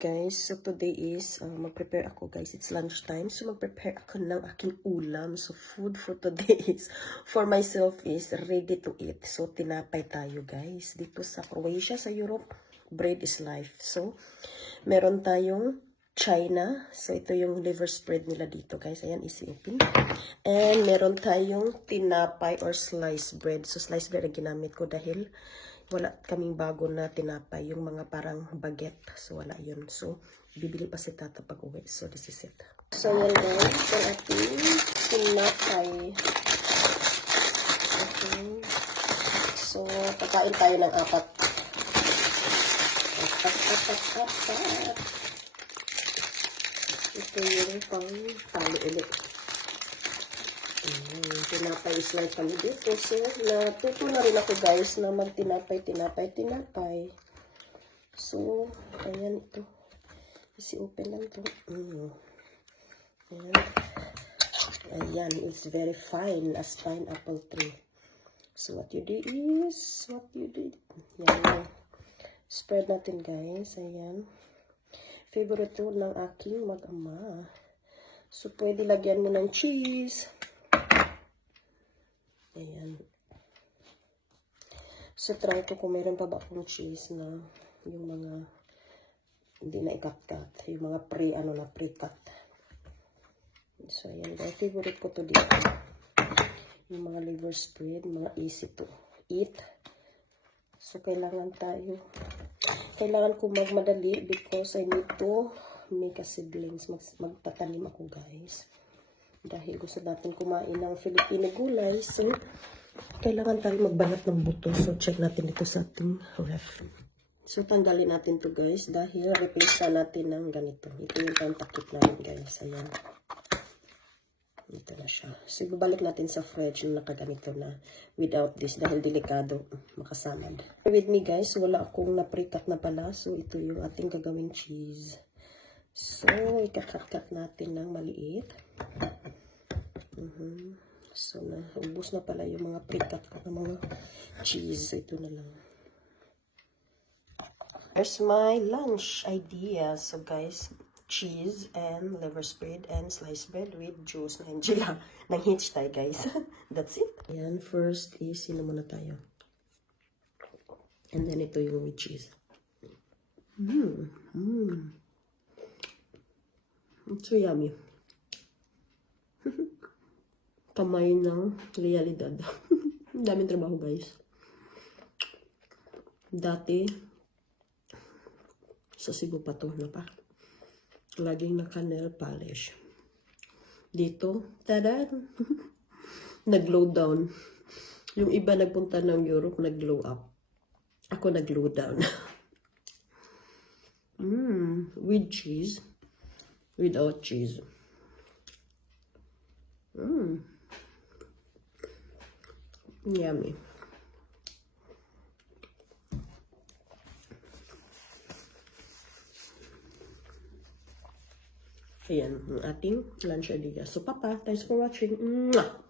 Guys, so today is mag-prepare ako, guys. It's lunchtime, so mag-prepare ako ng aking ulam. So food for today is for myself is ready to eat. So tinapay tayo, guys. Dito sa Croatia, sa Europe, bread is life. So meron tayong China. So ito yung liver spread nila dito, guys. Ayan, easy open. And meron tayong tinapay or sliced bread. So sliced bread ang ginamit ko dahil wala kaming bago na tinapay, yung mga parang baguette. So, wala yun. So, bibili pa si Tata pag uwi. So, this is it. So, yan guys. So, ating tinapay. Okay. So, pakain tayo ng apat. Apat. Ito yung pang talo ulit. Tinapay is like kami dito. So, natuto na rin ako guys na magtinapay. So, ayan ito. Isi open lang ito. Ayan, it's very fine as pineapple tree. So, what you do is, yan. Spread natin guys. Ayan. Favorite to ng aking mag-ama. So, pwede lagyan mo ng cheese. Ayan. So, try ko kung meron pa ba akong cheese na yung mga hindi na ikat-cut. Yung mga pre-cut. So, ayan guys. Favorite ko to dito. Yung mga liver spread, mga easy to eat. So, kailangan ko magmadali because I need to make a seedlings. Magtatanim ako guys. Dahil gusto natin kumain ng Filipino gulay. So, kailangan tayo magbanat ng buto. So, check natin ito sa ating ref. So, tanggalin natin to guys. Dahil replace natin ng ganito. Ito yung pantakip namin guys. Ayan. Ito na siya. So, ibabalik natin sa fridge na nakaganito na without this. Dahil delikado makasamad. With me guys, wala akong na-pre-cut na pala. So, ito yung ating gagawing cheese. So, ikakat-cut natin ng maliit. So, ubos na pala yung mga pre-cut ko ng mga cheese. Ito na lang. Here's my lunch idea. So, guys, cheese and liver spread and sliced bread with juice na Angela. Nang hitch tayo, guys. That's it. Ayan, first is, sino muna tayo? And then, ito yung with cheese. It's so yummy. Kamay ng realidad. Daming trabaho guys. Dati, sa Cebu pa to na pa. Laging naka-nail polish. Dito, tada! Nag-low down. Yung iba nagpunta ng Europe, nag-glow up. Ako nag-low down. With cheese. Without cheese. Yummy. Ayan, ang ating lunch idea. So, Papa, thanks for watching. Mwah!